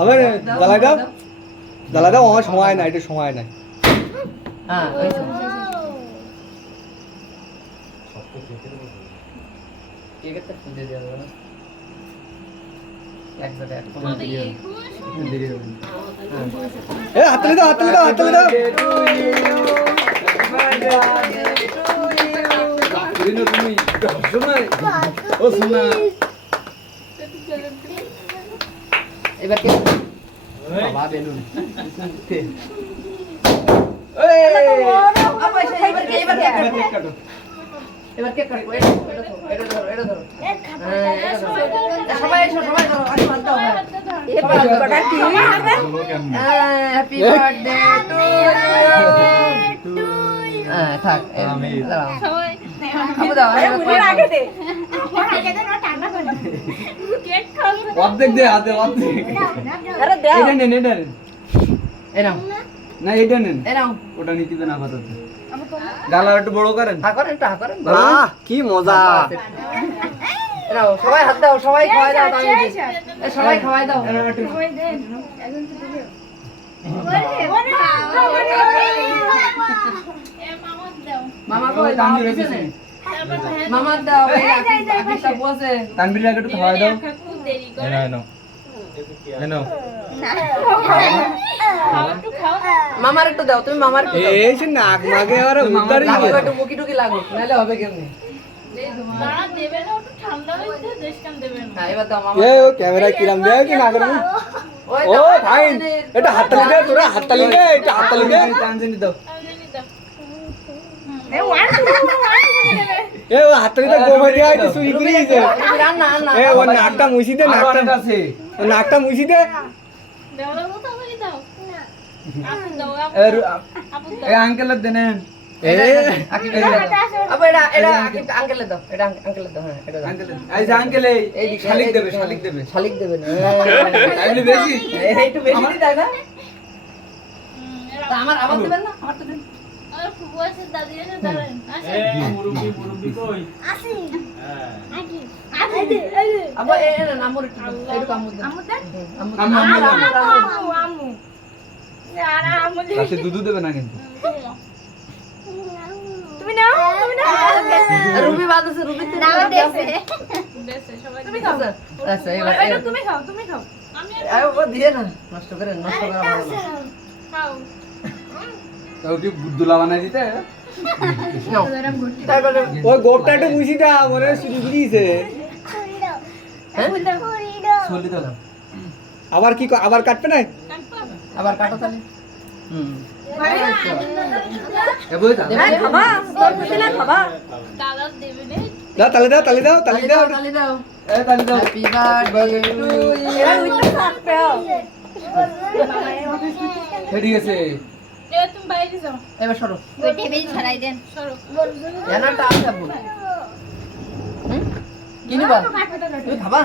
আবার জ্বালাই দাও জ্বালাই দাও আমার সময় নাই এটা সময় নাই হ্যাঁ হইছে কেকেতে ফুল দিয়ে দেওয়া যাবে এক জায়গায় এক কোণা দিয়ে হাততালি দাও হাততালি দাও হাততালি দাও তুমি শোনাই ও শোনা এবার কে বাবা বেলুন এবার কে কাটবো এটা ধরো সবাই এসো সবাই করো আরে বাদ দাও হ্যাপি বার্থডে টু ইউ থাক আমি সবাই আপু দাও আগে দে না টানা করে কেক খাও অর্ধেক দে হাতে অর্ধেক আরে দাও এটা নেন এটা নেন এই নাও না এটা নেন এই নাও ওটা নিতে দেন আপাতত গালা একটু বড় করেন হা করেন বাহ কি মজা এই নাও সবাই হাত দাও সবাই খাওয়াই দাও সবাই খাওয়াই দাও মামা কই দাও মামা দাও এই বসে তানবীর আগে একটু খাওয়াই দাও এনো মামার একটু দাও তুমি মামার একটু দাও এই যে নাক মাগে আর উদ্ধারই লাগো একটু মুকি টুকি লাগো নালে হবে কেমনে দাঁড়া দেবে না একটু ঠান্ডা হইতে দেশকান দেবে না হ্যাঁ এবার দাও মামা এ ও ক্যামেরা কিরাম দেয় কি না করে ও ফাইন এটা হাততালি দে তোরা হাততালি দে এটা হাততালি দে টানজনি দাও এ ও হাততালি দে গোমা দিয়া এটা চুরি করে দিছে না এ ও নাকটা মুছি দে নাকটা আছে ও নাকটা মুছি দে দেওয়ার মতো আমি দাও না আপু দাও আপু এ আঙ্কেল দেন এ আবার এটা আঙ্কেলে দাও এটা আঙ্কেলে দাও হ্যাঁ এটা আঙ্কেল এই যে আঙ্কেল এই শালিক দেবে শালিক দেবে না তাইলে বেশি একটু বেশি দিই না তা আমার দিবেন না আমারটা দেন আর ফুফু আছে দাদি আছে দাঁড়ান আসেন মুরব্বি কই আসি হ্যাঁ আগে আবার এ না নামর একটু কামু দেন আমু আর আমু আচ্ছা দুধ দেবে না কিন্তু তুমি নাও রুবি বাদ আছে রুবি তো নাও দেছে দেশে সবাই তুমি খাও আচ্ছা এবার এটা তুমি খাও আমি আরে ও দিয়ে না নষ্ট করা ভালো না খাও তাও কি দুলা বানাই দিতে নাও তারপরে ওই গোপটা একটু মুছি দা মনে চুরি করিছে চলি তো আবার কি আবার কাটবে না আবার কাটো তাহলে এ বই দা খাবা তোর পিছে না খাবা দাদা দেবে নে দাও তালি দাও তালি দাও তালি দাও তালি দাও এ তালি দাও হ্যাপি বার্থডে টু ইউ এরা উইতে থাকবে ঠিক আছে এ তুমি বাইরে যাও এবার সরো টেবিল ছড়াই দেন সরো জানাটা আছে বল কি নিবা তুমি খাবা